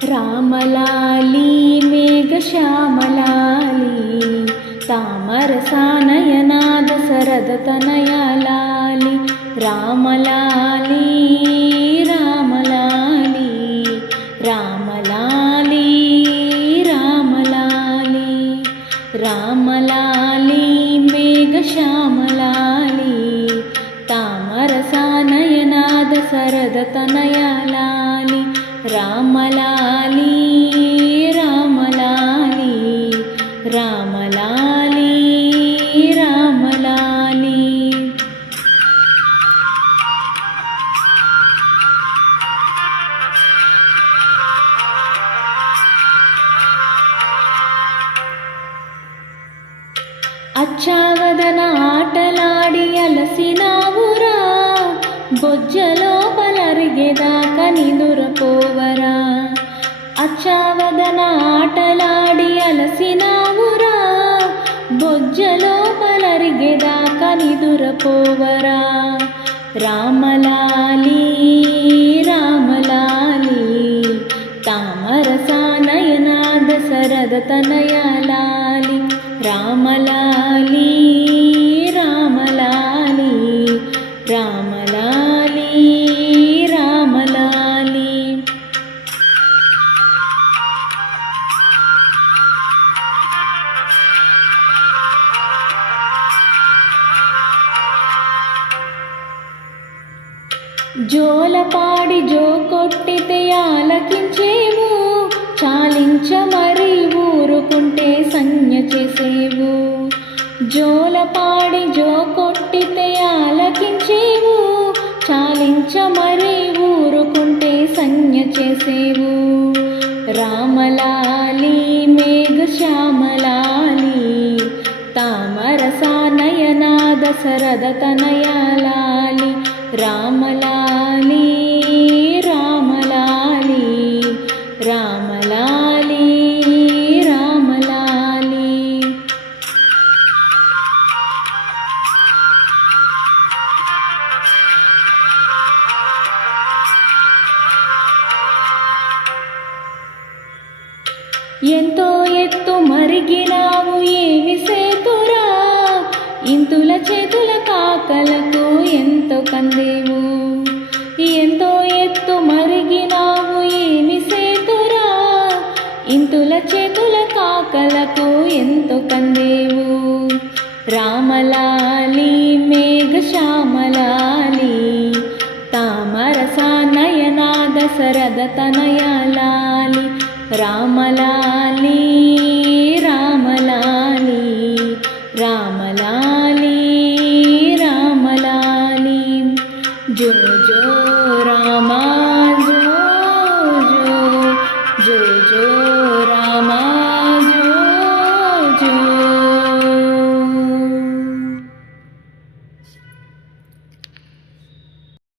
రామలాలి మేఘశ్యామలాలి తామరసానయనా దశరథతనయాలాలి రామలాలి రామలాలి రామలాలి రామలాలి రామలాలి మేఘశ్యామలాలి తామరసానయనా దశరథతనయాలాలి రామలాలి రామలాలి రామలాలి రామలాలి అచ్చావదన ఆటలాడి అలసినావురా బొజ్జలో పలరిగేదాకా నిదురపోవరా అచ్చావదన ఆటలాడి అలసినావురా బొజ్జలో పలరిగేదాకా నిదురపోవరా రామలాలి రామలాలి తామరసానయనా దశరథతనయాలాలి రామలాలి రామలాలి రామలాలి రామలాలి జోలపాడి జో కొట్టితే ఆలకించేవు చాలించ మరి ఊరుకుంటే సంజ్ఞ చేసేవు జోలపాడి జో కొట్టితే ఆలకించేవు చాలించ మరి ఊరుకుంటే సంజ్ఞ చేసేవు రామలాలి మేఘశ్యామలాలి తామరసానయనా దశరథతనయాలాలి రామలాలి రామలాలి రామలాలి రామలాలి ఎంతో ఎత్తు మరిగినావు ఏమి సేతురా ఇంతుల చేతుల కాకలకు ఎంతో కందేవు ఎంతో ఎత్తు మరిగినావు ఏమి సేతురా ఇంతుల చేతుల కాకలకు ఎంతో కందేవు రామలాలి మేఘశ్యామలాలి తామరసానయనా దశరథతనయాలాలి రామలాలి రామలాలి రామలాలి రామలాలి జో జో రామ